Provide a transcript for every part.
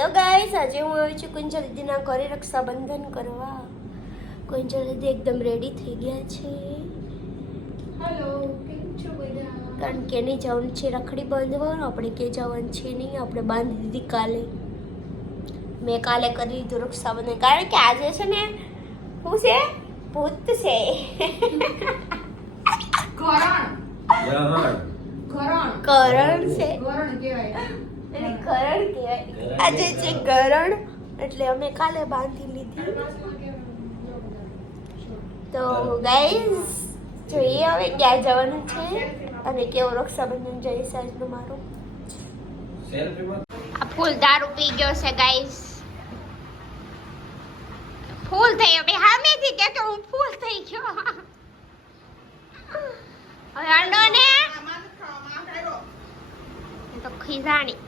Hello guys આજે હું આવી છું કુંજલ દીદીના ઘરે રક્ષાબંધન કરવા. કુંજલ દીદી એકદમ રેડી થઈ ગયા છે. હેલો કેમ છો બધા? કારણ કે નહીં જવાનું છે રખડી બાંધવાનું આપણે કે જવાનું છે નહીં આપણે બાંધી દીધી કાલે. મેં કાલે કરી દીધું રક્ષાબંધન. કારણ કે આજે છે ને શું છે? ભૂત છે. કરણ કરણ કરણ છે. કરણ કહેવાય. એને કરણ કહેવાય. આજે છે કરણ એટલે અમે કાલે બાંધી લીધી. તો ગાઈઝ જોઈએ હવે ક્યાં જવાનું છે અને કેવો રક્ષાબંધન જઈ સાઈઝનું મારું. આ ફૂલ દારૂ પી ગયો છે ગાઈઝ ફૂલ થઈ હવે હામેથી કે કે હું ફૂલ થઈ ગયો. હવે અંડો ને તો ખીજાણી.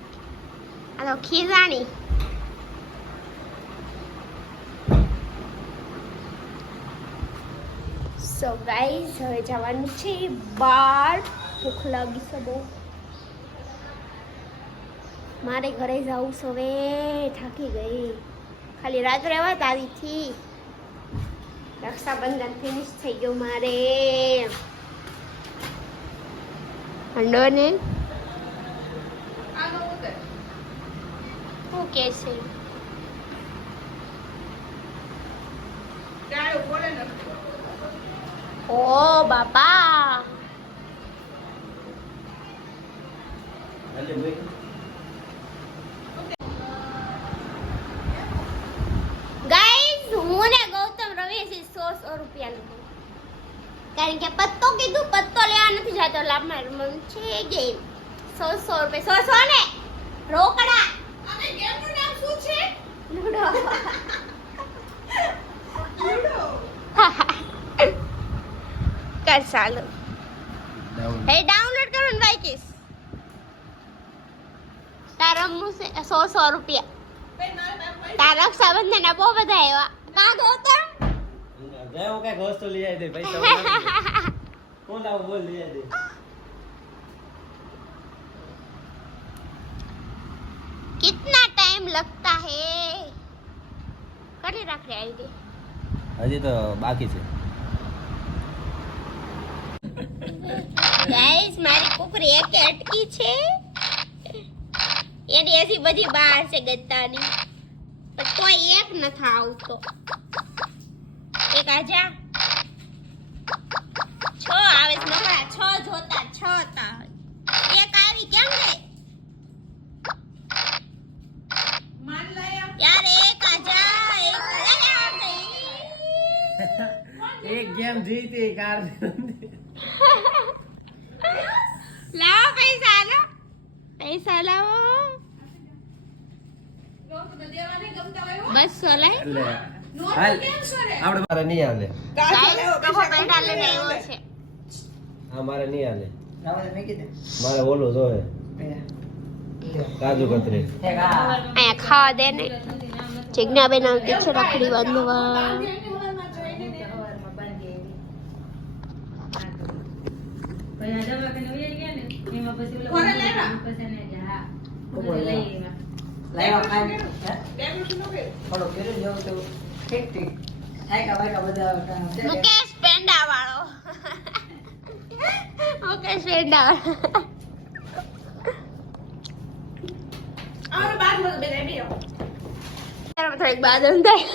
આ તો ખીજાણી સો હવે જવાનું છે બાર. ભૂખ લાગી છે બહુ. મારે ઘરે જવું છે થાકી ગઈ. ખાલી રાત્રે વાત આવી હતી રક્ષાબંધન ફિનિશ થઈ ગયું મારે. હંડો ને આનો ઉતર શું કે છે? ડાળો બોલે ને? ઓ બાપા. ગાઈઝ હું ને ગૌતમ રવિ છે સો સો રૂપિયા લીધું કારણ કે પત્તો કીધું પત્તો લેવા નથી જતો. લાભ આપણે મમ્મી છે ગેમ. સો સો રૂપિયા. સો સો ને? રોકડા અને ગેમનું નામ શું છે લૂડો લૂડો કર ચાલો. હે ડાઉનલોડ કરો ને બાઈકીસ તાર રમવું છે સો સો રૂપિયા. તારા ભાઈ તાર રક્ષાબંધન બહુ બધા એવા. કા ગૌતમ ગયો કંઈક વસ્તુ લઈ આવી દે ભાઈ. કોણ લાવ બોલ લઈ આવી દે. આવી હજી તો બાકી છે. ગાઈસ મારી કુકરી એક અટકી છે. એની એસી બધી બહાર છે ગત્તાની. પણ કોઈ એક નથી આવતો. એક આજા છ આવે છે નકરા છ જોતા છ તા એક આવી કેમ ગઈ માન લાયા યાર એક આજા એક અરે આ ગઈ એક ગેમ જીતી કાર લાવો પૈસા લો. પૈસા લાવો. બસો લાય હાલ. આપણે મારે નહીં હાલે. કાચો લેવો કફો પૈસા પેંડા લઈને આવ્યો છે. હા મારે નહીં હાલે. મારે ઓલું જોવે. કાજુ કતરી. અહીંયા ખાવા દે ને. જિજ્ઞાબેન આવતી છે રાખડી બાંધવા કોને લેવા? ગેમનું નો કે મુકેશ પેંડા વાળો મુકેશ પેંડા વાળો બાદ થોડીક બાદમ થાય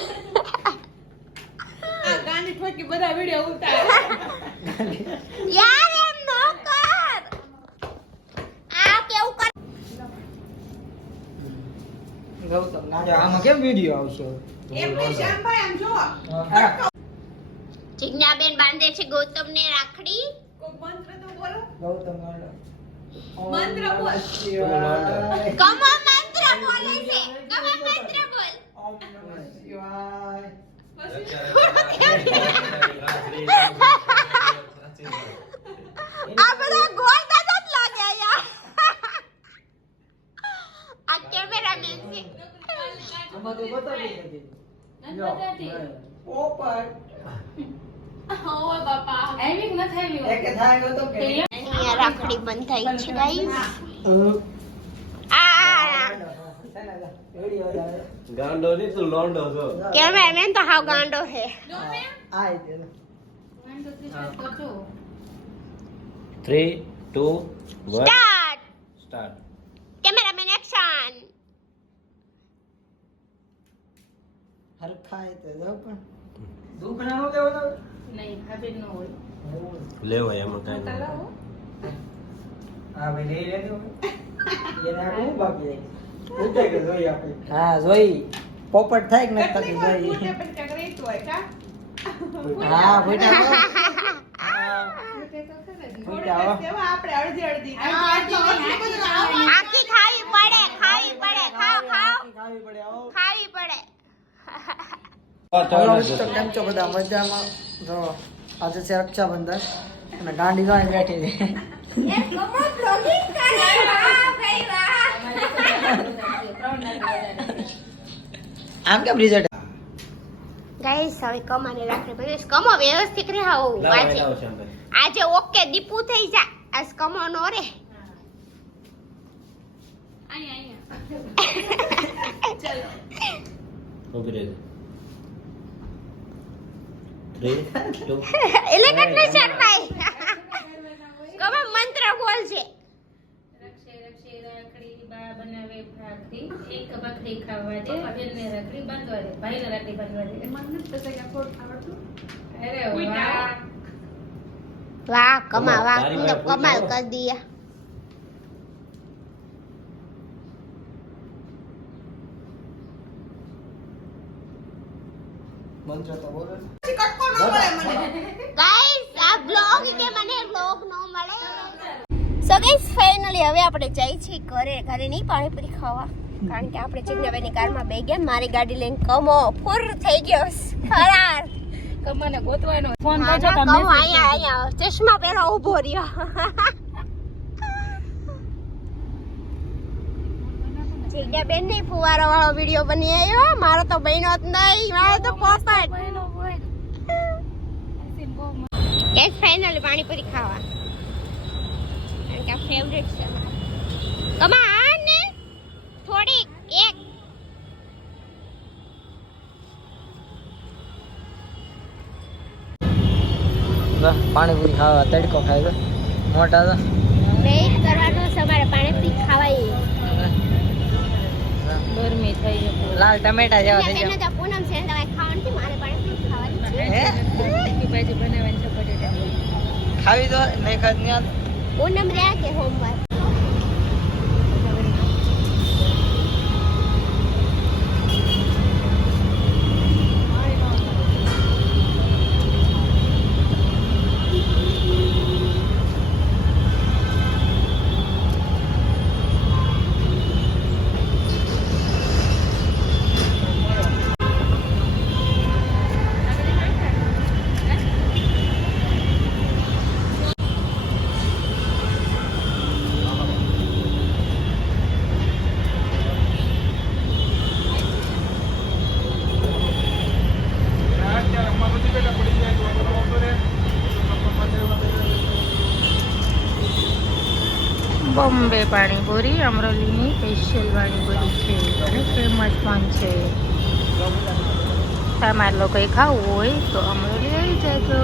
આ ગાંડી ઠોકી બધા વિડિયો ઉતારે યાર એમ ન કર આ કેવું કર આમાં કેમ વીડિયો આવશે એમ નહીં શ્યામભાઈ આમ જો જિજ્ઞાબેન બાંધે છે ગૌતમને રાખડી? મંત્ર તો બોલો ગૌતમ મંત્ર બોલ. કમો મંત્ર બોલે છે. કમો મંત્ર બોલ ઓમ નમઃ શિવાય આ બધા ગોળ દાદા જ લાગ્યા યાર આ કેમેરામેન છે આમાં તો બતાવી નથી. પોપટ ઓય બાપા. એક થાય ગૌતમ કે. અહીંયા રાખડી બંધાઈ છે ગાઈસ ને ગાંડો નહીં તું લોન્ડો છો. કેમેરામેન તો હાવ ગાંડો છે. આ રીતે three two one start start હરખાય તો જો પણ. દુઃખ ના નો દેવો નહીં ભાભી ન હોય. લેવો એમાં કઈ નહીં. હા ભાઈ લઈ લેજો. એને આ હું બાકી જાય ઉઠે કે જોઈ આપણે? હા જોઈ. પોપટ થાય કે ન થતી જોઈ? હા બેટા ખાવી પડે ખાવી પડે. ખાવ ખાવ ખાવી પડે. કેમ છો બધા? મજામાં? જો આજે છે રક્ષાબંધન અને ગાંડી જોઈને બેઠી છે. આમ કેમ રિઝલ્ટ ગાઈસ હવે કમાને રાખે. કમો વ્યવસ્થિત રહે આવું આજે આજે ઓકે દીપુ થઈ જા. આજ કમો નો રે ઊભી રહેજો. Three, two, એટલે કેટલે શરમાય કમો મંત્ર બોલ છે. રક્ષે રક્ષે રાખડી બા બનાવે ભાખરી એક ભાખરી ખાવા દે બેનને રાખડી બાંધવા દે ભાઈને રાખડી બાંધવા દે. અરે વાહ. વાહ કમા વાહ તું તો કમાલ કરી દિયા. મંત્ર જતો બોલે. કટકો ન મળે મને. ગાઈસ આ બ્લોગ કે મને બ્લોગ ન મળે. સો ગાઈસ ફાઇનલી હવે આપણે જઈ છીએ ઘરે. ઘરે નહીં પાણીપુરી ખાવા. કારણ કે આપણે ચિકનાબેની કારમાં બે ગયા. મારી ગાડી લઈને કમો ફૂર થઈ ગયો. ફરાર. કમાને ગોતવાનો. ફોન ના, ના, કમો અહીંયા અહીંયા. ચશ્મા પહેરા ઊભો રહ્યો. ચિકનાબેનની ફુવારો વાળો વીડિયો બની આવ્યો. મારો તો બહેનો જ નહીં મારો તો પોપટ. ગેસ ફાઇનલી પાણીપુરી ખાવા. કારણ કે ફેવરેટ છે કમાન ને. થોડી એક. પાણીપુરી ખાવા તડકો ખાય તો મોટા તો લાલ ટમેટા જેવા થઈ ગયા પૂનમ છે ખાવાનું છે? મારે પણ ખાવાની. છે હે? તીખી ભાજી બનાવવાની છે બટેટા ખાવી તો નહીં ખાત નહીં પૂનમ રહ્યા કે સોમવાર? બોમ્બે પાણીપુરી, અમરોલીની સ્પેશિયલ પાણીપુરી છે. અને ફેમસ પણ છે. તમારે લોકોએ ખાવું હોય તો અમરોલી આવી જાય તો.